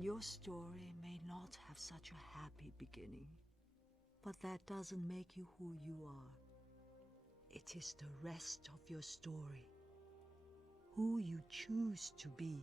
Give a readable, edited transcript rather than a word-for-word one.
Your story may not have such a happy beginning, but that doesn't make you who you are. It is the rest of your story, who you choose to be.